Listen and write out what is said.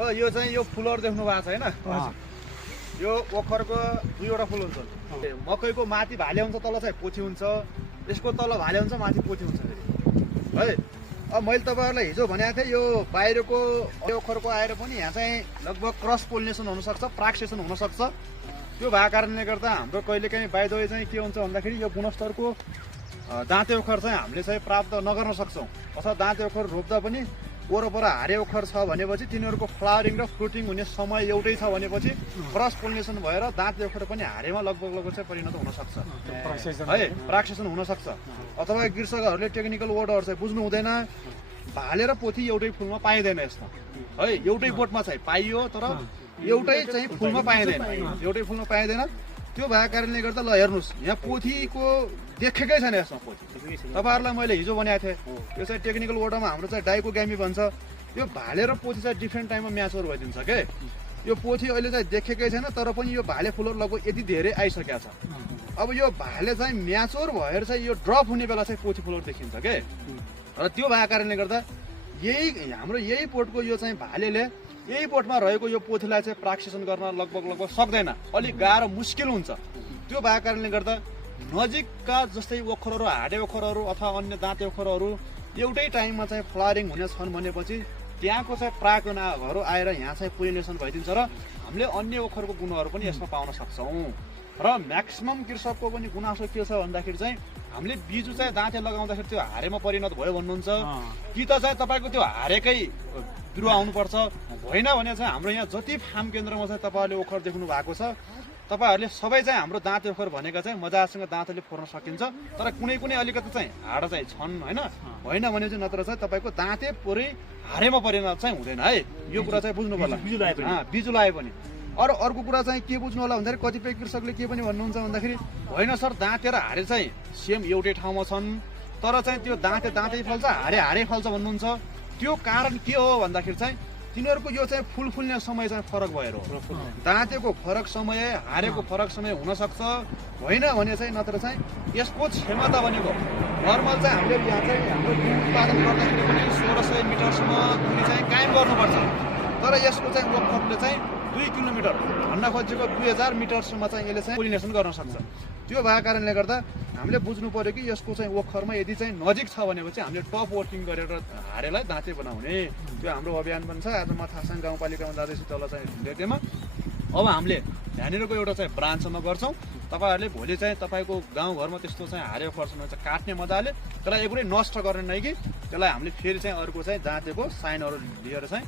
यो चाहिँ यो फुलहरु देख्नु भएको छ हैन यो ओखरको दुईवटा फुल हुन्छ मकैको माथि भाले हुन्छ तल चाहिँ पोथी हुन्छ यसको तल भाले हुन्छ माथि पोथी हुन्छ है अब मैले तपाईहरुलाई हिजो भनेको थिएँ यो बाहिरको ओखरको आएर पनि यहाँ चाहिँ लगभग क्रस पोलिनेसन हुन सक्छ प्राक्सेसन हुन सक्छ त्यो भएको कारणले गर्दा हाम्रो कहिलेकाहीँ बाइ द वे चाहिँ के हुन्छ भन्दाखेरि यो गुणस्तरको दाँते ओखर चाहिँ हामीले चाहिँ प्राप्त नगर्न सक्छौं अथवा दाँते ओखर रोप्दा पनि वरपर हारे ओखर छ भनेपछि तिनीहरूको फ्लावरिङ र फ्रुटिङ हुने समय एउटै छ भनेपछि क्रस पोलिनेसन भएर दाँते ओखर पनि हारेमा लगभग चाहिँ परिणत हुन सक्छ है प्राक्सेसन हुन सक्छ अथवा कृषकहरूले टेक्निकल वर्डहरु चाहिँ बुझ्नु हुँदैन भाले र पोथी एउटै फुलमा पाइँदैन यसमा है एउटै बोटमा चाहिँ पाइयो तर एउटै चाहिँ फुलमा पाइँदैन एउटै फुलमा पाइँदैन त्यो भएको कारणले गर्दा ल हेर्नुस् यहाँ पोथीको देखेकै छैन यसमा पोथी तपाईहरुलाई मैले हिजो भनेको थिएँ यो चाहिँ टेक्निकल वर्डमा हाम्रो चाहिँ डाइकोग्यामी भन्छ यो भाले र पोथी चाहिँ डिफ्रेन्ट टाइममा म्याचर भइदिन्छ के यो पोथी अहिले चाहिँ देखेकै छैन तर पनि यो भाले फुलहरु लगभग यति धेरै आइसकेको छ अब यो भाले चाहिँ म्याचर भएर चाहिँ यो ड्रप हुने बेला चाहिँ पोथी फुलहरु देखिन्छ के र त्यो भएको कारणले गर्दा यही बोटको यो चाहिँ भालेले यही बोटमा रहेको यो पोथीलाई चाहिँ प्राक्सेसन गर्न लगभग सक्दैन अलिक गाह्रो मुस्किल हुन्छ त्यो भएको कारणले गर्दा नजिकका जस्तै ओखरहरु हाडे ओखरहरु अथवा अन्य दाँते ओखरहरु एउटै टाइममा चाहिँ फ्लावरिङ हुने छन् भनेपछि त्यहाँको चाहिँ प्रागनाहरू आएर यहाँ चाहिँ पोलिनेसन भइदिन्छ र हामीले अन्य ओखरको गुणहरु पनि यसमा पाउन सक्छौं र म्याक्सिमम कृषकको पनि गुनासो के छ भन्दाखेरि चाहिँ हामीले बिजु चाहिँ दाँते लगाउँदाखेरि त्यो हारेमा परिणत भयो भन्नुहुन्छ कि त चाहिँ तपाईको त्यो हारेकै बिरुवा आउनुपर्छ होइन भने चाहिँ हाम्रो यहाँ जति फार्म केन्द्रमा चाहिँ तपाईहरुले ओखर देख्नु भएको छ तपाईहरुले सबै चाहिँ हाम्रो दाँते ओखर भनेका चाहिँ मजासँग दाँतले फोर्न सकिन्छ तर कुनै कुनै अलिकति चाहिँ हाड चाहिँ छन् होइन भने चाहिँ नत्र चाहिँ तपाईको दाँते पुरै हारेमा परिणत चाहिँ हुँदैन है यो कुरा चाहिँ बुझ्नु पर्ला बिजु लाए पनि अर्को कुरा चाहिँ के बुझ्नु होला भन्दाखेरि कतिपय कृषकले के पनि भन्नुहुन्छ भन्दाखेरि होइन सर दाँते र हारे चाहिँ सेम एउटै ठाउँमा छन् तर चाहिँ त्यो दाँते फल्छ हारे फल्छ भन्नुहुन्छ त्यो कारण के हो भन्दाखेरि चाहिँ तिनीहरूको यो चाहिँ फुल फुल्ने समय चाहिँ फरक भएर हो दाँतेको फरक समय हारेको फरक समय हुन सक्छ होइन भने चाहिँ नत्र चाहिँ यसको क्षमता भनेको नर्मल चाहिँ हामीले यहाँ चाहिँ हाम्रो उत्पादन गर्दाखेरि पनि 1600 मिटरसम्म दूरी चाहिँ कायम गर्नुपर्छ तर यसको चाहिँ ओखरले चाहिँ 2 किलोमिटर भन्न खोजेको 2000 मिटरसम्म चाहिँ यसले चाहिँ पोलिनेसन गर्न सक्छ त्यो भएको कारणले गर्दा हामीले बुझ्नु पर्यो कि यसको चाहिँ ओखरमा यदि चाहिँ नजिक छ भनेपछि हामीले टप वर्किङ गरेर हारेलाई दाँते बनाउने त्यो हाम्रो अभियान पनि छ आज म थासाङ गाउँपालिकामा जाँदैछु तल चाहिँ भेटेमा अब हामीले यहाँनिरको एउटा चाहिँ ब्रान्चमा गर्छौं तपाईहरुले भोलि चाहिँ तपाईको गाउँघरमा त्यस्तो चाहिँ हारे ओखरसँग चाहिँ काट्ने मजाले त्यसलाई एउटै नष्ट गर्ने नै कि त्यसलाई हामीले फेरि चाहिँ अर्को चाहिँ दाँतेको साइनहरु लिएर चाहिँ